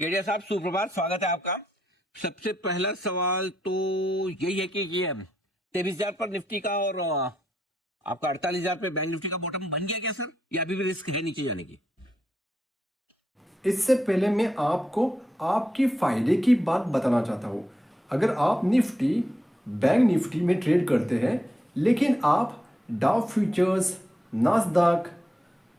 केडिया साहब सुप्रभात, स्वागत है आपका। सबसे पहला सवाल तो यही है कि ये 23,000 पर निफ्टी का और आपका 48,000 पे बैंक निफ्टी का बॉटम बन गया क्या सर, या अभी भी रिस्क है नीचे जाने की? इससे पहले मैं आपको आपकी फायदे की बात बताना चाहता हूँ। अगर आप निफ्टी बैंक निफ्टी में ट्रेड करते हैं लेकिन आप डाउ फ्यूचर्स, नास्दाक,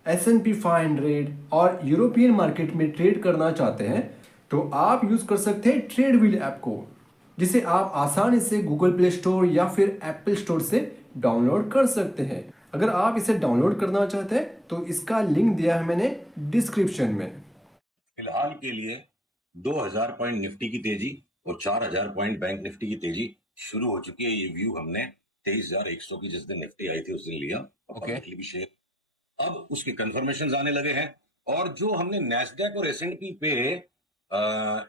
S&P 500 और यूरोपियन मार्केट में ट्रेड करना चाहते हैं तो आप यूज़ कर सकते हैं ट्रेडविल ऐप को, जिसे आप आसानी से गूगल प्ले स्टोर या फिर एप्पल स्टोर से डाउनलोड कर सकते हैं। अगर आप इसे डाउनलोड करना चाहते हैं तो इसका लिंक दिया है मैंने डिस्क्रिप्शन में। फिलहाल के लिए 2000 पॉइंट निफ्टी की तेजी और 4000 पॉइंट बैंक निफ्टी की तेजी शुरू हो चुकी है। ये व्यू हमने 23,100 की जिस दिन निफ्टी आई थी उस दिन लिया और पब्लिकली भी शेयर। अब उसके कंफर्मेशन आने लगे हैं और जो हमने नैस्डैक और S&P पे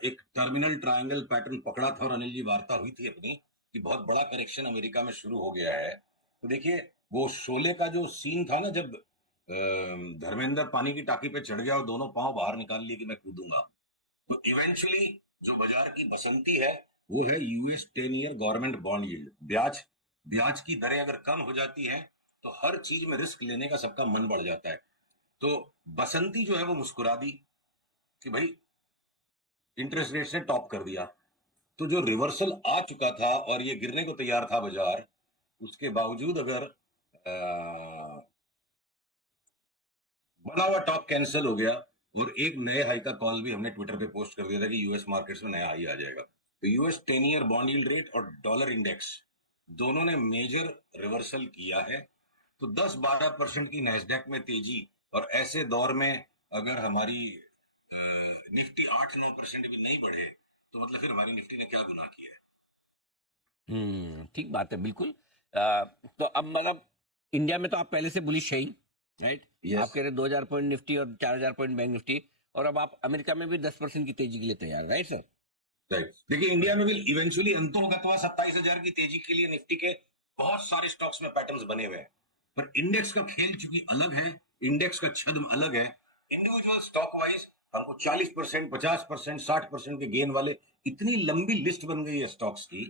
एक टर्मिनल ट्रायंगल पैटर्न पकड़ा था और अनिल जी वार्ता हुई थी अपनी कि बहुत बड़ा करेक्शन अमेरिका में शुरू हो गया है। तो देखिए वो शोले का जो सीन था ना, जब धर्मेंद्र पानी की टाकी पे चढ़ गया और दोनों पांव बाहर निकाल लिए कि मैं कूदूंगा, तो इवेंचुअली जो बाजार की बसंती है वो है US 10 year government bond yield. ब्याज ब्याज की दरें अगर कम हो जाती हैं तो हर चीज में रिस्क लेने का सबका मन बढ़ जाता है। तो बसंती जो है वो मुस्कुरा दी कि भाई इंटरेस्ट रेट ने टॉप कर दिया। तो जो रिवर्सल आ चुका था और ये गिरने को तैयार था बाजार, उसके बावजूद अगर बना हुआ टॉप कैंसिल हो गया और एक नए हाई का कॉल भी हमने ट्विटर पे पोस्ट कर दिया था कि यूएस मार्केट्स में नया हाई आ जाएगा। तो US 10 year bond yield rate और डॉलर इंडेक्स दोनों ने मेजर रिवर्सल किया है। तो 10-12% की नैस्डैक में तेजी, और ऐसे दौर में अगर हमारी निफ्टी 8-9% भी नहीं बढ़े तो मतलब फिर हमारी निफ्टी ने क्या गुनाह किया है। ठीक बात है, बिल्कुल। तो अब मतलब इंडिया में तो आप पहले से बुलिश है ही, राइट? Yes. आप कह रहे 2,000 पॉइंट निफ्टी और 4,000 पॉइंट बैंक निफ्टी, और अब आप अमेरिका में भी 10% की तेजी के लिए तैयार, राइट सर? राइट। देखिए इंडिया में भी इवेंचुअली अंतोगत्वा 27,000 की तेजी के लिए निफ्टी के बहुत सारे स्टॉक्स में पैटर्न्स बने हुए हैं, पर इंडेक्स का खेल चूंकि अलग है, इंडेक्स का छद्म अलग है। इंडिविजुअल स्टॉक वाइज हमको 40%, 50%, 60% के गेन वाले इतनी लंबी लिस्ट बन गई है स्टॉक्स की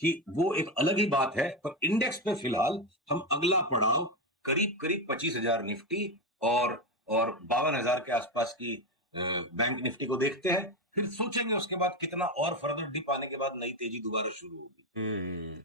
कि वो एक अलग ही बात है। पर इंडेक्स पे फिलहाल हम अगला पड़ाव करीब करीब 25,000 निफ्टी और 52,000 के आसपास की बैंक निफ्टी को देखते हैं। फिर सोचेंगे उसके बाद कितना और फर्दर डिप आने के बाद नई तेजी दोबारा शुरू होगी।